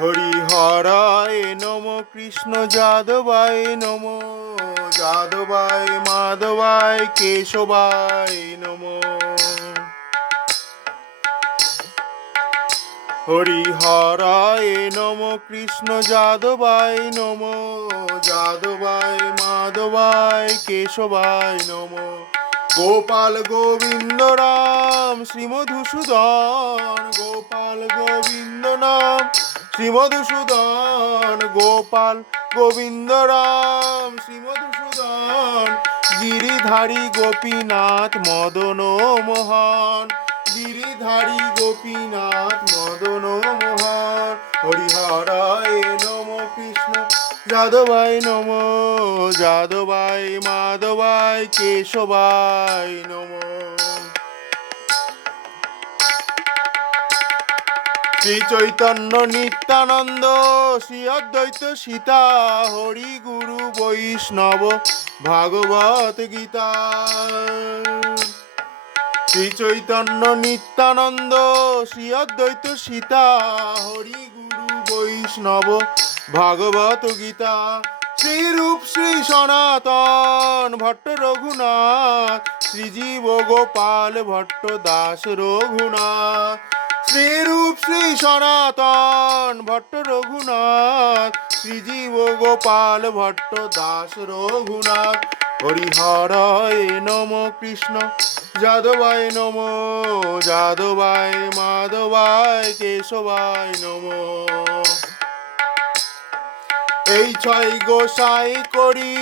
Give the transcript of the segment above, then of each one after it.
হরিহরায় নম কৃষ্ণ যাদবায় নম, যাদবায় মাধবায় কেশবায় নম। হরিহরায় নম কৃষ্ণ যাদবায় নম, যাদবায় মাধবায় কেশবায় নম। গোপাল গোবিন্দ রাম শ্রীমধুসূদন গোপাল গোবিন্দ নাম শ্রীমধুসূদন, গোপাল গোবিন্দ রাম, শ্রীমধুসূদন, গিরিধারী গোপীনাথ মদন মোহন, গিরিধারী গোপীনাথ মদন মোহন, হরিহরায় নম কৃষ্ণ যাদবাই নম যাদবাই মাধবায় কেশবাই নম। শ্রী চৈতন্য নিত্যানন্দ, শ্রী অদ্বৈত সীতা হরি গুরু বৈষ্ণব ভাগবত গীতা। শ্রী চৈতন্য নিত্যানন্দ, শ্রী অদ্বৈত সীতা হরি গুরু বৈষ্ণব ভাগবত গীতা। শ্রীরূপ শ্রী সনাতন ভট্ট রঘুনাথ, শ্রীজীব গোপাল ভট্ট দাস রঘুনাথ। শ্রীরূপ শ্রী সনাতন ভট্ট রঘুনাথ শ্রীজীব গোপাল ভট্ট দাস রঘুনাথ হরিহরায় নম কৃষ্ণ, যাদবায় নম, যাদবায় মাধবায় কেশবায় নম। এই ছয় গোসাই করি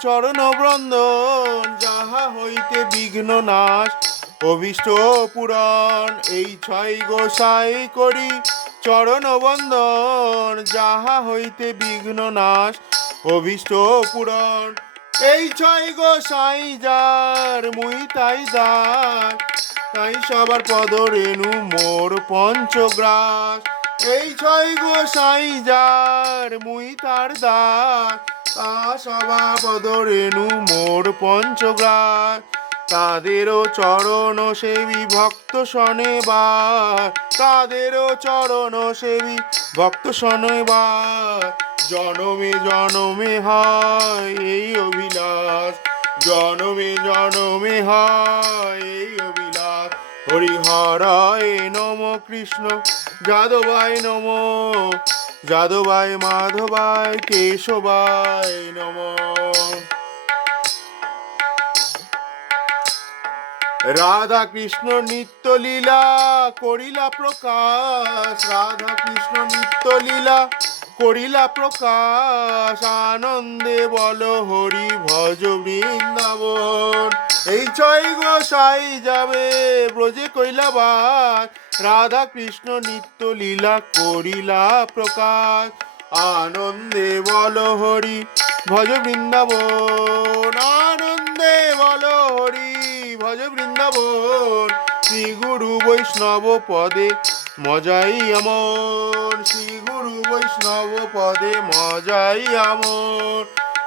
চরণ বন্দন যাহা হইতে বিঘ্ন নাশ অভিষ্ট পুরাণ, এই ছয় গোসাই করি, চরণ বন্দন, যাহা হইতে বিঘ্ন নাশ। অভিষ্ট পুরাণ, এই ছয় গোসাই যার, মুই তাই দাস। তাই সবার পদ রেণু মোর পঞ্চগ্রাস। এই ছয় গোসাই যার, মুই তার দাস। তা সবা পদ রেণু মোর পঞ্চগ্রাস। তাদেরও চরণ সেবী ভক্ত শনেবার। তাদেরও চরণ সেবী ভক্ত শনেবার। জনমে জনমে হয় এই অভিলাষ। জনমে জনমে হয় এই অভিলাষ। হরিহরায় নম কৃষ্ণ, যাদবায় নম। যাদবায় মাধবায় কেশবায় নম। রাধা কৃষ্ণ নিত্য লীলা করিলা প্রকাশ রাধা কৃষ্ণ নিত্য লীলা করিলা প্রকাশ, আনন্দে বল হরি ভজ বৃন্দাবন। এই ছয় গোসাই যাবে ব্রজে কৈলাবাস রাধা কৃষ্ণ নিত্য লীলা করিলা প্রকাশ, আনন্দে বল হরি ভজ বৃন্দাবন। বৃন্দাবন শ্রী গুরু বৈষ্ণব পদে মজাই আমর শ্রী গুরু বৈষ্ণব পদে মজাই আমর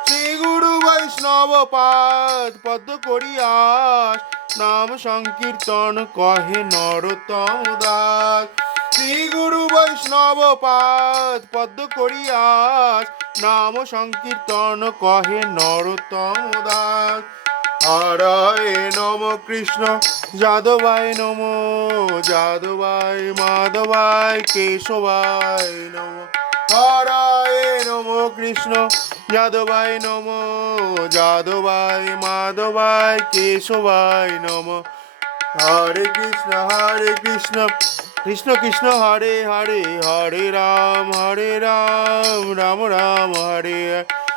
শ্রী গুরু বৈষ্ণব পাদ পদ্ম করিয়াস, নাম সংকীর্তন কহে নরোত্তম দাস। শ্রী গুরু বৈষ্ণব পাদ পদ্ম করিয়াস, নাম সংকীর্তন কহে নরোত্তম দাস। হরায় নম কৃষ্ণ, যাদবায় নম, যাদবায় মাধবায় কেশবায় নম। হরায় নম কৃষ্ণ, যাদবায় নম, যাদবায় মাধবায় কেশবায় নম। হরে কৃষ্ণ হরে কৃষ্ণ কৃষ্ণ কৃষ্ণ, হরে হরে হরে রাম হরে রাম রাম রাম, হরে